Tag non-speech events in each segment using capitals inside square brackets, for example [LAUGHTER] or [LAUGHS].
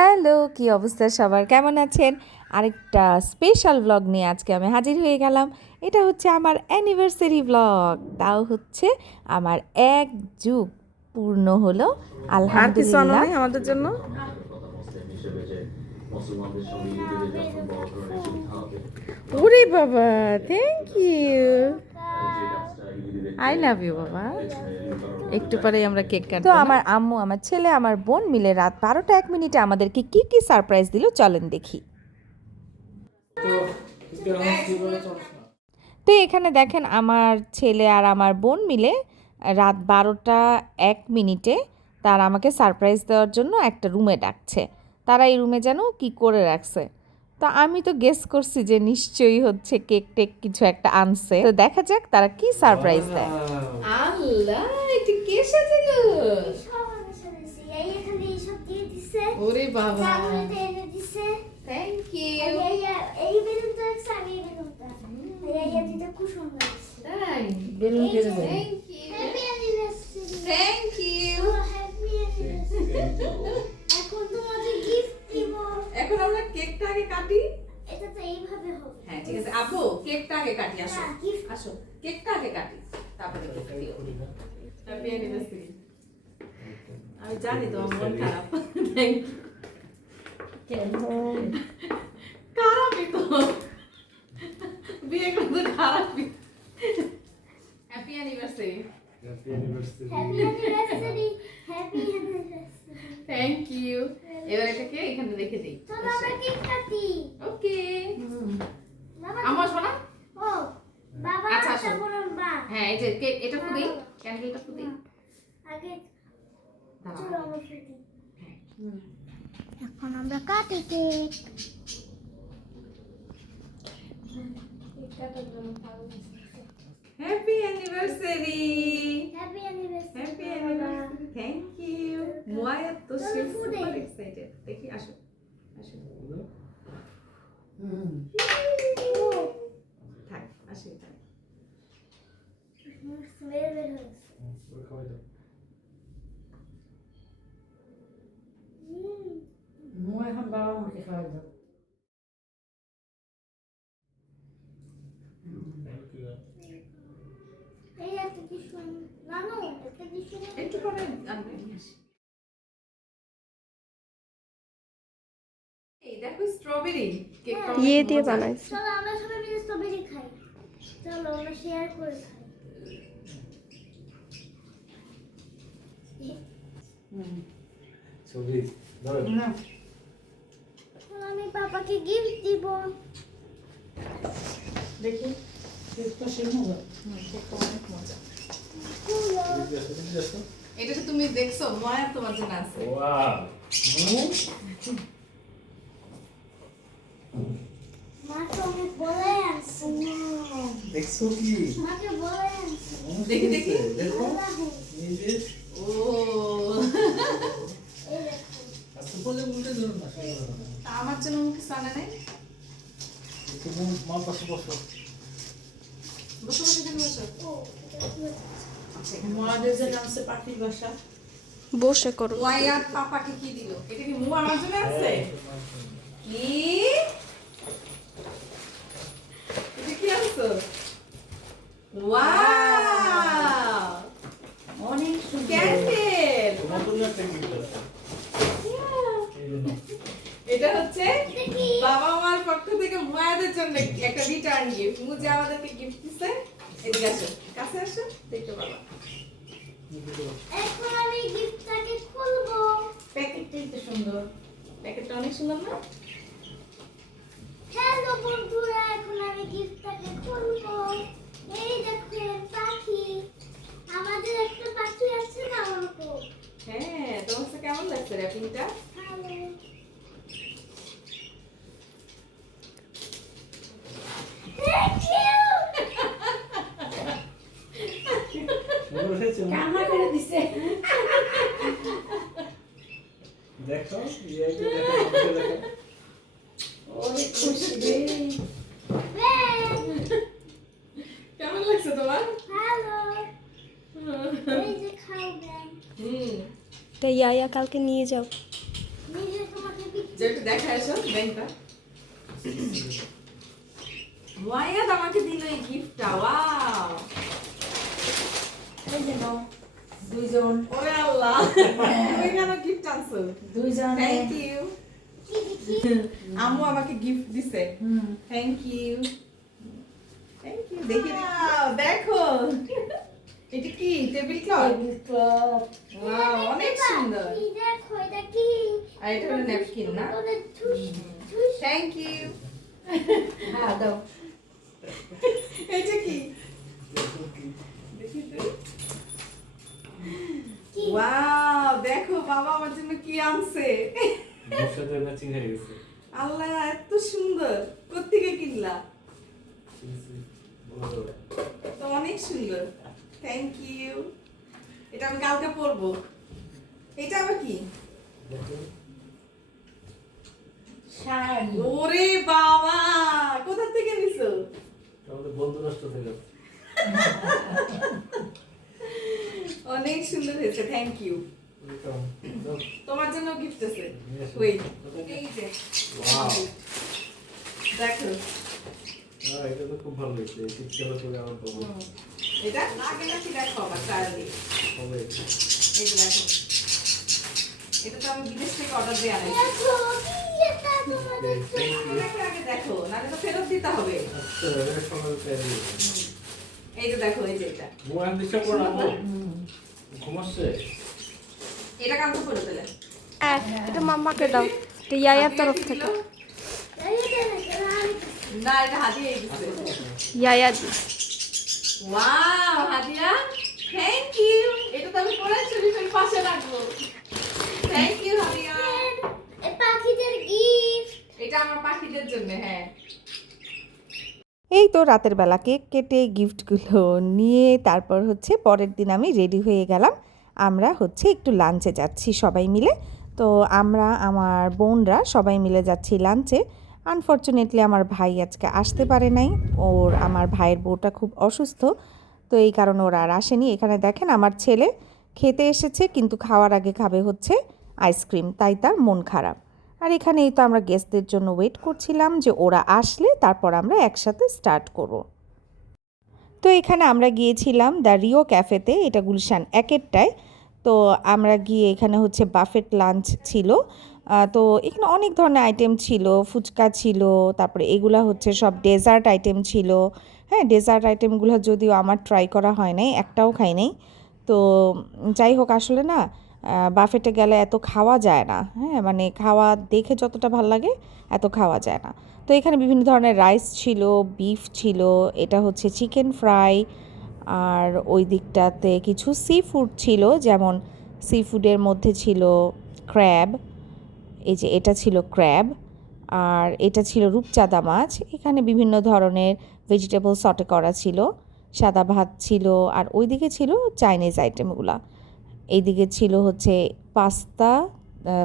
Hello কি অবস্থা সবার? কেমন আছেন? আরেকটা স্পেশাল ব্লগ নিয়ে আজকে আমি হাজির হয়ে গেলাম। এটা হচ্ছে আমার অ্যানিভার্সারি ব্লগ তাও হচ্ছে আমার এক যুগ পূর্ণ হলো। আলহামদুলিল্লাহ। আমাদের জন্য? ওরে বাবা thank you I love you বাবা। একটু পরেই আমরা কেক কাটবো তো আমার আম্মু আমার ছেলে আমার বোন মিলে রাত বারোটা এক মিনিটে আমাদেরকে কি কি সারপ্রাইজ দিল চলেন দেখি। তো এখানে দেখেন আমার ছেলে আর আমার বোন মিলে রাত বারোটা এক মিনিটে তারা আমাকে সারপ্রাইজ দেওয়ার জন্য একটা রুমে ডাকছে। তারা এই রুমে যেন কি করে রাখছে? তো আমি তো গেস করছি যে নিশ্চয়ই হচ্ছে কেক টেক কিছু একটা আনছে। তো দেখা যাক তারা কি সারপ্রাইজ দেয়। আল্লাহ এটা কে সাজালো? ওরে বাবা থ্যাংক ইউ তাই বেলুন কেটে দেন থ্যাংক ইউ থ্যাংক ইউ এখন তোমাকে গিফট দিব এখন আমরা কেকটা আগে কাটি এটা তো এইভাবে হবে হ্যাঁ ঠিক আছে আপু কেকটা আগে কাটি আসো হ্যাঁ, gift। আসো কেকটা আগে কাটি তারপরে gift দিও হ্যাপি অ্যানিভার্সারি আমি জানি তো আমার মন খারাপ থ্যাংক খারাপই তো বিয়ে করতে খারাপই happy anniversary happy anniversary happy anniversary thank you এবার এটাকে এখানে রেখে দিই চলো আমরা কেক কাটি ওকে আমার শোনা ও বাবা আচ্ছা, হ্যাঁ এই যে এটা ফুদি? ক্যান্ডেলটা ফুদি? আগে আমরা এখন আমরা কাটি cake. Happy anniversary happy anniversary happy anniversary thank you মুয়ায়া তো সে সুপার এক্সাইটেড দেখি আসো আসো থাক আসো থাক স্মেল বের হয়েছে হুম মু এখন বাবা মাকে খাওয়াই দাও এই একটা কি সুন্দর নানু একটা কি সুন্দর একটু পরে আনবে নিয়ে আসি দেখো স্ট্রবেরি কেকটা। ইয়ে দিয়ে বানাইছে চলো আমরা সবাই মিলে স্ট্রবেরি খাই চলো আমরা শেয়ার করে খাই ছবি ধরো না এখন আমি পাপাকে গিফট দিব দেখি কেকটা শিখব কেকটা অনেক মজা খুলো এটা তো তুমি দেখছ ময়া তোমার জন্য আছে ওয়াও মাকে অনেক বলে আনছি দেখছ কি মাকে বলে আনছি দেখি, দেখি। দেখো। এই যে ও। আস্তে করে উল্টে ধরো না সোজা ধরো না। তা আমার জন্য মুখে সানে নাই? একটু মার পাশে বসো। বসে বসে এখানে বসো। ও এটা কি হচ্ছে? আচ্ছা যে নামছে পাখির বাসা। বসে করো। পাপাকে কি দিল? এটা কি মু আমার জন্য আছে? কি এটা কি আনছো ওয়াও অনেক সুন্দর ক্যান্ডেল তোমার জন্য একটা gift আছে। এই জন্য। এটা হচ্ছে এটা কি? বাবা মার পক্ষ থেকে মায়েদের জন্য একটা রিটার্ন গিফট মু যে আমাদেরকে গিফট দিছে। এদিকে আসো। কাছে আসো দেখতে বাবা এখন আমি গিফটটাকে খুলবো। প্যাকেটটাই তো সুন্দর। প্যাকেটটা অনেক সুন্দর না? হ্যালো বন্ধুরা এখন আমি গিফটটাকে খুলবো। এই দেখেন পাখি। আমাদের একটা পাখি আছে না ওরকম হ্যাঁ তোমার কেমন লাগছে র্যাপিংটা হ্যালো Thank you! সুন্দর হয়েছে না? কান্না করে দিছে দেখো ইয়াকে দেখো আমাকে দেখো। অনেক খুশি রে। Red! কেমন লাগছে তোমার? Hello! এই যে খাও ব্যাং হুম। তা ইয়া কালকে নিয়ে যাও। তোমাকে দেখা এসো ব্যাংকটা। [LAUGHS] ওয়াইয়াদ আমাকে দিল এই গিফটটা ওয়াও এই যে নাও, দুইজন। ওরে আল্লাহ! তুমি কেন গিফট আনছো? দুইজনে। থ্যাংক ইউ কি আম্মু আমাকে গিফট দিছে। হুম। থ্যাংক ইউ থ্যাংক ইউ দেখি দেখো। এটা কি? Table cloth table cloth wow অনেক সুন্দর। কি দেখো এটা কি? আর এটা হলো ন্যাপকিন না? থ্যাংক ইউ হ্যাঁ দাও। এটা কি? তো ওয়াও দেখো বাবা আমার জন্য কি আনছে? ওর ম্যাচিং হয়ে গেছে আল্লাহ এত সুন্দর। কোত্থেকে কিনলা? তো অনেক সুন্দর। থ্যাংক ইউ এটা আমি কালকে পরবো। এটা আবার কি? ওরে বাবা কোথা থেকে নিছো আমাদের বন্ধু নষ্ট থেকে অনেক সুন্দর হয়েছে থ্যাংক ইউ তোমার জন্য গিফট আছে। এসো। এই যে। ওয়াও দেখো। হ্যাঁ এটা তো খুব ভালো হয়েছে। শীতকালে করে আমার পাবো। এটা লাগে নাকি দেখো আবার ট্রায়াল দিয়ে। হবে। এই দেখো। এটা তো আমি বিদেশ থেকে অর্ডার দিয়ে আনাই তো ফেরত দিতে হবে এই যে দেখো এই এটা ঘুমাচ্ছে এটা কালকে করে দিলে এটা মাম্মাকে দাও ইয়ায়ার তরফ থেকে না এটা হাদিয়া ইয়ায়া দি ওয়াও হাদিয়া ইউ এটা তো ইউ হাদিয়া গিফট এটা আমার পাখিদের জন্য হ্যাঁ। এই তো রাতের বেলা কেক কেটে গিফটগুলো নিয়ে তারপর হচ্ছে পরের দিন আমি রেডি হয়ে গেলাম। আমরা হচ্ছে একটু লাঞ্চে যাচ্ছি সবাই মিলে। তো আমরা আমার বোনরা সবাই মিলে যাচ্ছি লাঞ্চে আনফর্চুনেটলি আমার ভাই আজকে আসতে পারে নাই। ওর আমার ভাইয়ের বউটা খুব অসুস্থ। তো এই কারণে ওরা আর আসেনি। এখানে দেখেন আমার ছেলে খেতে এসেছে কিন্তু খাওয়ার আগে খাবে হচ্ছে আইসক্রিম তাই তার মন খারাপ। আর এখানেই তো আমরা গেস্টদের জন্য ওয়েট করছিলাম যে ওরা আসলে তারপর আমরা একসাথে স্টার্ট করব। তো এখানে আমরা গিয়েছিলাম দ্য রিও ক্যাফেতে এটা গুলশান একেরটায় তো আমরা গিয়ে এখানে হচ্ছে বাফেট লাঞ্চ ছিল। তো এখানে অনেক ধরনের আইটেম ছিল, ফুচকা ছিল, তারপরে এগুলা হচ্ছে সব ডেজার্ট আইটেম ছিল। হ্যাঁ ডেজার্ট আইটেমগুলো যদিও আমার ট্রাই করা হয় নাই, একটাও খাই নাই। তো যাই হোক, আসলে না বাফেটে গেলে এত খাওয়া যায় না। হ্যাঁ মানে খাওয়া দেখে যতটা ভালো লাগে, এত খাওয়া যায় না। তো এখানে বিভিন্ন ধরনের রাইস ছিল বিফ ছিল, এটা হচ্ছে চিকেন ফ্রাই আর ওই দিকটাতে কিছু সি ফুড ছিল, যেমন সি ফুডের মধ্যে ছিল ক্র্যাব এই যে এটা ছিল ক্র্যাব আর এটা ছিল রূপচাঁদা মাছ। এখানে বিভিন্ন ধরনের ভেজিটেবল সটে করা ছিল, সাদা ভাত ছিল, আর ওইদিকে ছিল চাইনিজ আইটেমগুলা এইদিকে ছিল হচ্ছে পাস্তা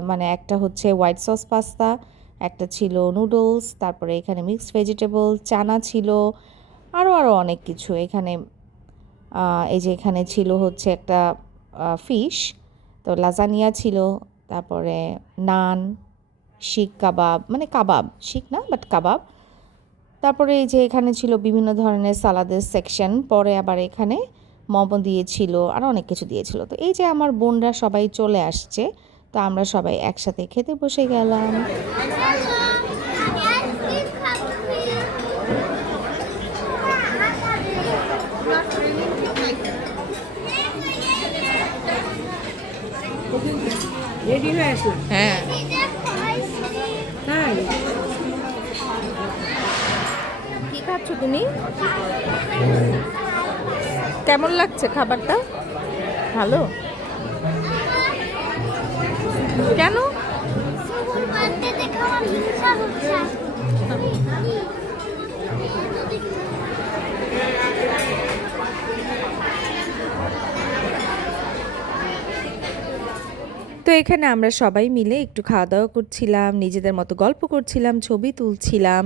মানে একটা হচ্ছে হোয়াইট সস পাস্তা, একটা ছিল নুডলস তারপরে এখানে মিক্সড ভেজিটেবল চানা ছিল আরও আরও অনেক কিছু। এখানে এই যে এখানে ছিল হচ্ছে একটা ফিশ তো লাজানিয়া ছিল, তারপরে নান শিক কাবাব মানে কাবাব শিক না বাট কাবাব। তারপরে এই যে এখানে ছিল বিভিন্ন ধরনের সালাদের সেকশন পরে আবার এখানে মোমো দিয়েছিল আর অনেক কিছু দিয়েছিল। তো এই যে আমার বোনরা সবাই চলে আসছে তো আমরা সবাই একসাথে খেতে বসে গেলাম। রেডি হয়ে আসলাম হ্যাঁ। তাই? কি খাচ্ছ তুমি? কেমন লাগছে খাবারটা? ভালো? কেন? তো এখানে আমরা সবাই মিলে একটু খাওয়া দাওয়া করছিলাম, নিজেদের মতো গল্প করছিলাম, ছবি তুলছিলাম।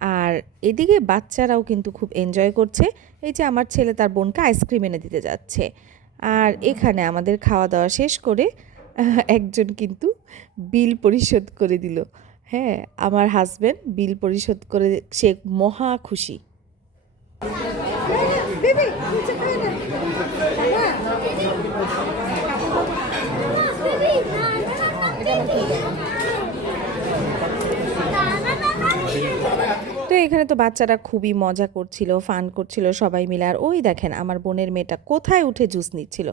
আর এদিকে বাচ্চারাও কিন্তু খুব এনজয় করছে। এই যে আমার ছেলে তার বোনকে আইসক্রিম এনে দিতে যাচ্ছে। আর এখানে আমাদের খাওয়া দাওয়া শেষ করে একজন কিন্তু বিল পরিশোধ করে দিল। হ্যাঁ আমার হাজব্যান্ড বিল পরিশোধ করে সে মহা খুশি। এখানে তো বাচ্চারা খুবই মজা করছিল ফান করছিল সবাই মিলে। আর ওই দেখেন, আমার বোনের মেয়েটা কোথায় উঠে জুস নিচ্ছিল?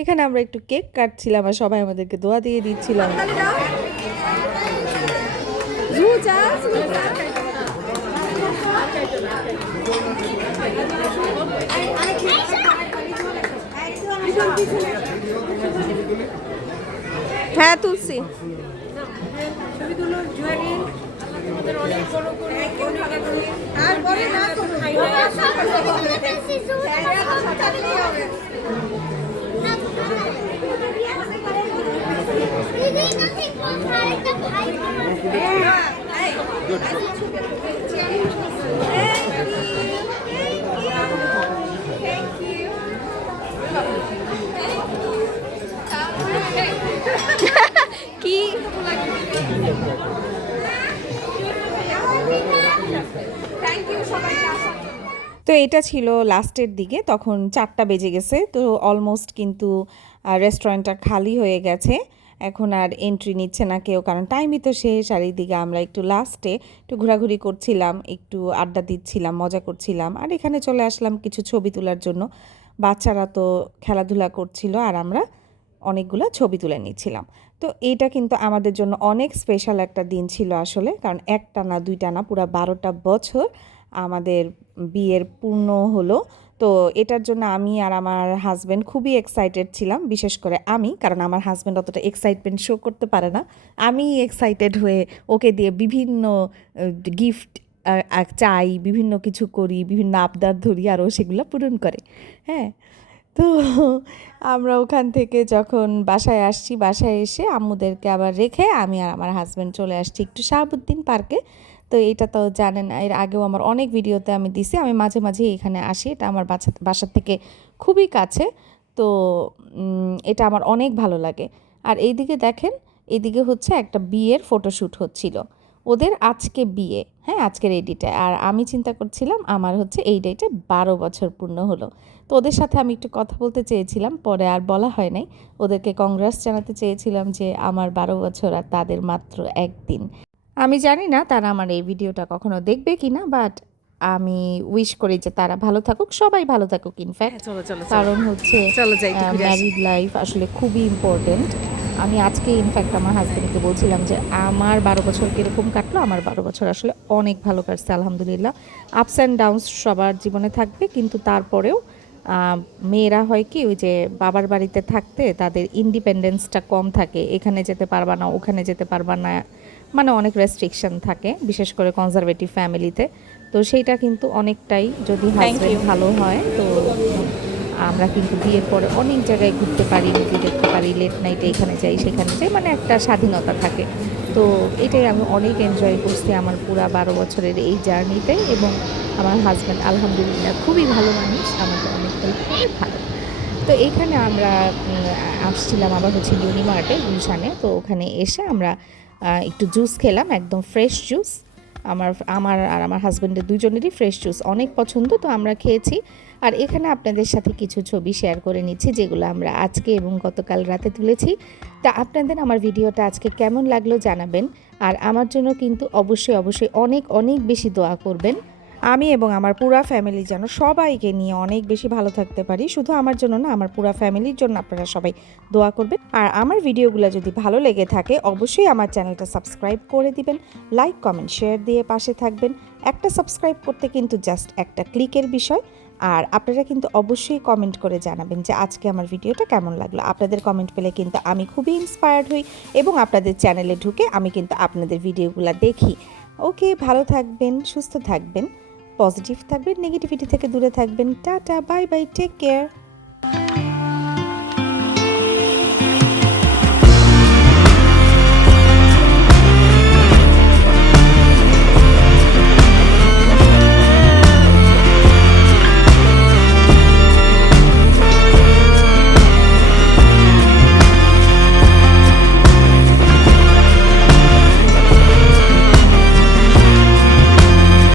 এখানে আমরা একটু কেক কাটছিলাম আর সবাই আমাদেরকে দোয়া দিয়ে দিচ্ছিলাম হ্যাঁ তুলসি। কি তো এটা ছিল লাস্টের দিকে, তখন চারটা বেজে গেছে, তো অলমোস্ট কিন্তু রেস্টুরেন্টটা খালি হয়ে গেছে। এখন আর এন্ট্রি নিচ্ছে না কেউ, কারণ টাইমই তো শেষ, আর এইদিকে আমরা একটু লাস্টে একটু ঘোরাঘুরি করছিলাম, একটু আড্ডা দিচ্ছিলাম, মজা করছিলাম, আর এখানে চলে আসলাম কিছু ছবি তোলার জন্য। বাচ্চারা তো খেলাধুলা করছিল, আর আমরা অনেকগুলো ছবি তুলে নিচ্ছিলাম। তো এটা কিন্তু আমাদের জন্য অনেক স্পেশাল একটা দিন ছিল আসলে, কারণ একটা না দুইটা না, পুরো বারোটা বছর আমাদের বিয়ের পূর্ণ হলো। তো এটার জন্য আমি আর আমার হাজব্যান্ড খুবই এক্সাইটেড ছিলাম, বিশেষ করে আমি, কারণ আমার হাজব্যান্ড অতটা এক্সাইটমেন্ট শো করতে পারে না। আমি এক্সাইটেড হয়ে ওকে দিয়ে বিভিন্ন গিফট চাই, বিভিন্ন কিছু করি, বিভিন্ন আবদার ধরি আরও সেগুলো পূরণ করে। হ্যাঁ তো আমরা ওখান থেকে যখন বাসায় আসছি, বাসায় এসে আম্মুদেরকে আবার রেখে আমি আর আমার হাজব্যান্ড চলে আসছি একটু শাহাবুদ্দিন পার্কে। তো এটা তো জানেন, এর আগেও আমার অনেক ভিডিওতে আমি দিছি, আমি মাঝে মাঝে এখানে আসি, এটা আমার বাসা বাসার থেকে খুবই কাছে। তো এটা আমার অনেক ভালো লাগে। আর এইদিকে দেখেন, এইদিকে হচ্ছে একটা বিয়ের ফটোশ্যুট হচ্ছিল। ওদের আজকে বিয়ে হ্যাঁ আজকের এই ডেটে আর আমি চিন্তা করছিলাম, আমার হচ্ছে এই ডেটে বারো বছর পূর্ণ হলো। তো ওদের সাথে আমি একটু কথা বলতে চেয়েছিলাম, পরে আর বলা হয় নাই। ওদেরকে কংগ্রেস জানাতে চেয়েছিলাম যে, আমার বারো বছর আর তাদের মাত্র একদিন। আমি জানি না তারা আমার এই ভিডিওটা কখনো দেখবে কি না বাট আমি উইশ করি যে তারা ভালো থাকুক সবাই ভালো থাকুক ইনফ্যাক্ট চলো চলো কারণ হচ্ছে ম্যারিড লাইফ আসলে খুবই ইম্পর্টেন্ট আমি আজকে ইনফ্যাক্ট আমার হাজব্যান্ডকে বলছিলাম যে আমার বারো বছর কীরকম কাটলো আমার বারো বছর আসলে অনেক ভালো কাটছে আলহামদুলিল্লাহ। আপস অ্যান্ড ডাউনস সবার জীবনে থাকবে কিন্তু তারপরেও মেয়েরা হয় কি ওই যে বাবার বাড়িতে থাকতে তাদের ইন্ডিপেন্ডেন্সটা কম থাকে এখানে যেতে পারবা না ওখানে যেতে পারবা না মানে অনেক রেস্ট্রিকশন থাকে বিশেষ করে কনজারভেটিভ ফ্যামিলিতে তো সেইটা কিন্তু অনেকটাই যদি হাজব্যান্ড ভালো হয় তো আমরা কিন্তু বিয়ের পরে অনেক জায়গায় ঘুরতে পারি মুভি দেখতে পারি লেট নাইটে এখানে যাই সেখানে যাই মানে একটা স্বাধীনতা থাকে। তো এটাই আমি অনেক এনজয় করছি আমার পুরা বারো বছরের এই জার্নিতে এবং আমার হাজব্যান্ড আলহামদুলিল্লাহ খুবই ভালো মানুষ আমাদের অনেক হেল্প করে ভালো। তো এইখানে আমরা আসছিলাম আবার হচ্ছে ইউনিমার্টে গুলশানে। তো ওখানে এসে আমরা একটু জুস খেলাম, একদম ফ্রেশ জুস আমার আমার আর আমার হাজব্যান্ডের দুজনেরই ফ্রেশ জুস অনেক পছন্দ, তো আমরা খেয়েছি। আর এখানে আপনাদের সাথে কিছু ছবি শেয়ার করে নিচ্ছি, যেগুলো আমরা আজকে এবং গতকাল রাতে তুলেছি। তা আপনাদের আমার ভিডিওটা আজকে কেমন লাগল জানাবেন। আর আমার জন্য কিন্তু অবশ্যই অবশ্যই অনেক অনেক বেশি দোয়া করবেন। আমি এবং আমার পুরা ফ্যামিলি যেন সবাইকে নিয়ে অনেক বেশি ভালো থাকতে পারি। শুধু আমার জন্য না, আমার পুরা ফ্যামিলির জন্য আপনারা সবাই দোয়া করবেন। আর আমার ভিডিওগুলো যদি ভালো লেগে থাকে, অবশ্যই আমার চ্যানেলটা সাবস্ক্রাইব করে দিবেন লাইক কমেন্ট শেয়ার দিয়ে পাশে থাকবেন। একটা সাবস্ক্রাইব করতে কিন্তু জাস্ট একটা ক্লিকের বিষয়। আর আপনারা কিন্তু অবশ্যই কমেন্ট করে জানাবেন যে আজকে আমার ভিডিওটা কেমন লাগল। আপনাদের কমেন্ট পেলে কিন্তু আমি খুবই ইন্সপায়ার্ড হই এবং আপনাদের চ্যানেলে ঢুকে আমি কিন্তু আপনাদের ভিডিওগুলো দেখি। ওকে ভালো থাকবেন, সুস্থ থাকবেন। পজিটিভ থাকবেন নেগেটিভিটি থেকে দূরে থাকবেন। Tata bye bye take care